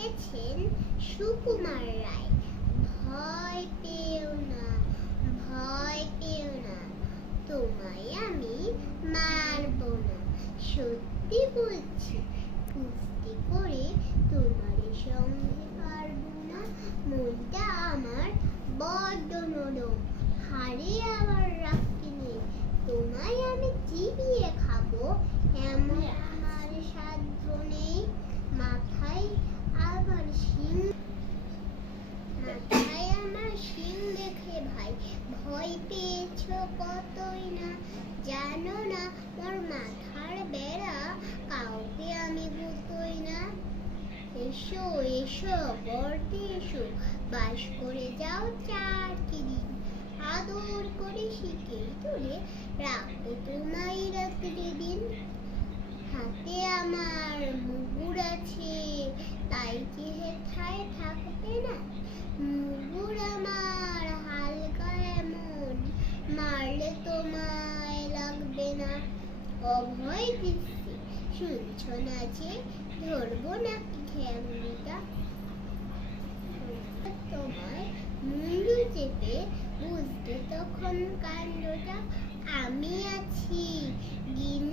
লিখেছেন সুকুমার রায়। ভয় পেও না, ভয় পেও না, তোমায় আমি মারব না। সত্যি বলছি, কুস্তি করে তোমার সঙ্গে পারবো না। মনটা আমার বড্ড নরম, হাড়ে আবার রাখতে নেই। তোমায় আমি চিবিয়ে খাবো এমন আমার সাধ্য নেই। মাথায় আমার শিং দেখে ভাই ভয় পেয়েছো কতই না। জানো না মোর মাথার বেড়া কাউকে আমি বুঝতই না। এসো এসো গর্তে এসো, বাস করে যাও 4টি দিন। আদর করে শিখে তুলে রাখবো তোমায় রাত্রি দিন। হাতে আমার মুগুর আছে, তাই কি হেথায় থাকবে না। মুগুর আমার হালকা এমন, মারলে তোমায় লাগবে না। অভয় দিচ্ছি, শুনছো না যে, ধরবো নাকি খেয়ালিটা। তোমায় মুন্ডু চেপে বুঝবে তখন কাণ্ডটা। আমি আছি গিন্নি